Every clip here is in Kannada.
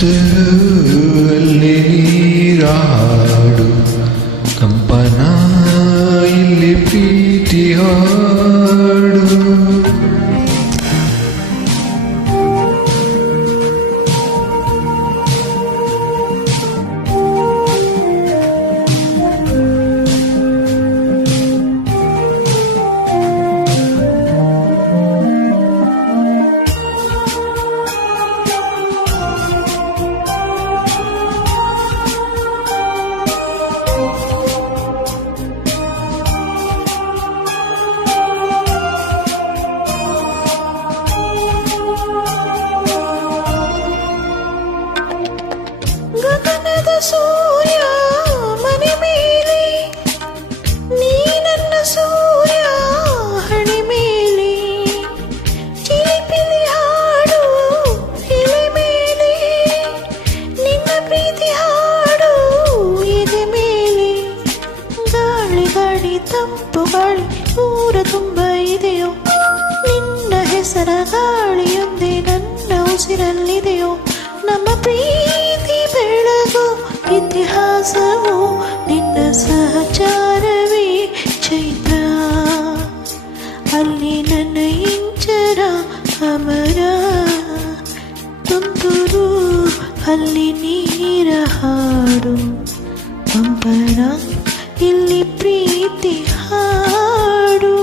ತುಂತುರಲ್ಲಿ ನೀರಾಡು ಕಂಪನ ಇಲ್ಲಿ ಪ್ರೀತಿ ಹಾಡು. ಗಗನದ ಸೂರ್ಯ ಮನೆ ಮೇಲೆ, ನೀ ನನ್ನ ಸೂರ್ಯ ಹಣೆ ಮೇಲೆ, ಚಿಲಿಪಿಲಿ ಹಾಡು ಎಲೆ ಮೇಲೆ, ನಿನ್ನ ಪ್ರೀತಿ ಹಾಡು ಎದೆ ಮೇಲೆ. ಗಾಳಿ ಗಾಳಿ ತಂಪು ಗಾಳಿ ಊರ ತುಂಬ ಇದೆಯೋ, ನಿನ್ನ ಹೆಸರ ಗಾಳಿಯೊಂದೇ ನನ್ನ ಉಸಿರಲ್ಲಿದೆಯೋ. ನಮ್ಮ ಪ್ರೀತಿ ಬೆಳಗು ಇತಿಹಾಸವು ನಿನ್ನ ಸಹಚಾರವೇ ಚೈತ್ರ, ಅಲ್ಲಿ ನನ್ನ ಇಂಚರ ಅಮರ. ತುಂತುರು ಅಲ್ಲಿ ನೀರ ಹಾಡು ಕಂಪನ ಇಲ್ಲಿ ಪ್ರೀತಿ ಹಾಡು.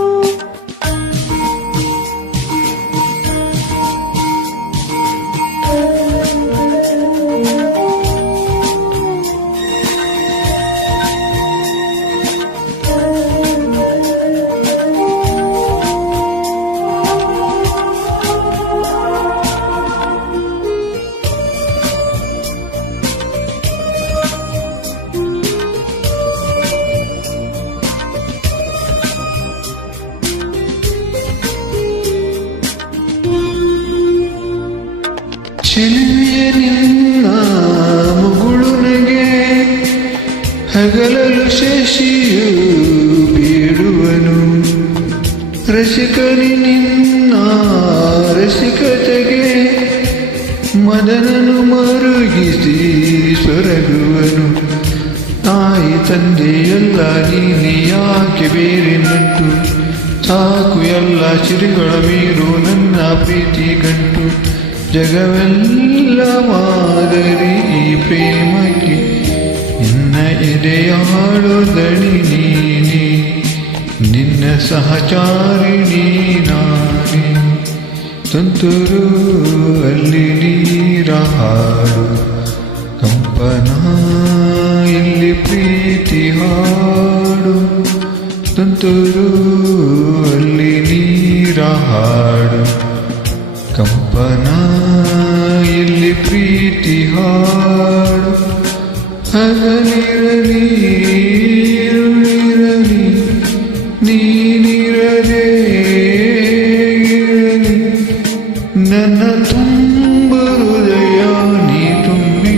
ಚೆಲುವೆಯ ನಿನ್ನ ಮುಗುಳು ನಗೆ ಹಗಲಲು ಶಶಿಯು ಬೇಡುವನು. ರಸಿಕನಿ ನಿನ್ನ ರಸಿಕತೆಗೆ ಮದನನು ಮರುಗಿಸಿ ಸೊರಗುವನು. ತಾಯಿ ತಂದೆಯೆಲ್ಲ ನೀನೆ ಯಾಕೆ ಬೇರೆ ನಂಟು, ಸಾಕು ಎಲ್ಲ ಸಿರಿಗಳ ಮೀರು ನನ್ನ ಪ್ರೀತಿ ಗಂಟು. ಜಗವೆಲ್ಲ ಮಾದರಿ ಈ ಪ್ರೇಮಕ್ಕೆ ನಿನ್ನ ಎದೆಯಾಡೋ ದಣಿ ನೀನೆ, ನಿನ್ನ ಸಹಚಾರಿಣಿ ನಾನೇ. ತುಂತುರು ಅಲ್ಲಿ ನೀರ ಹಾಡು ಕಂಪನ ಇಲ್ಲಿ ಪ್ರೀತಿ ಹಾಡು. ತುಂತುರು ಅಲ್ಲಿ ನೀರ ಹಾಡು ಕಂಪನ ಇಲ್ಲಿ ಪ್ರೀತಿ ಹಾಡು. ಹಗಲಿರಲಿ ಇರುಳಿರಲಿ ನೀನಿರಲೇ ಇರಲಿ, ನನ್ನ ತುಂಬ ಹೃದಯ ನೀ ತುಂಬಿ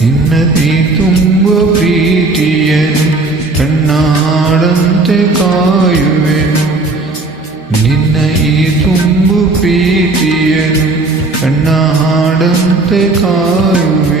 ನಿನ್ನ ನೀ ತುಂಬ ಪ್ರೀತಿಯನು ಕಣ್ಣಾಡಂತೆ ಕಾಯುವೆನು. ನಿನ್ನ ಈ ತುಂಬು ಪ್ರೀತಿಯನು ಕಣ್ಣ ಹಾಡಂತೆ ಕಾಯುವೆ.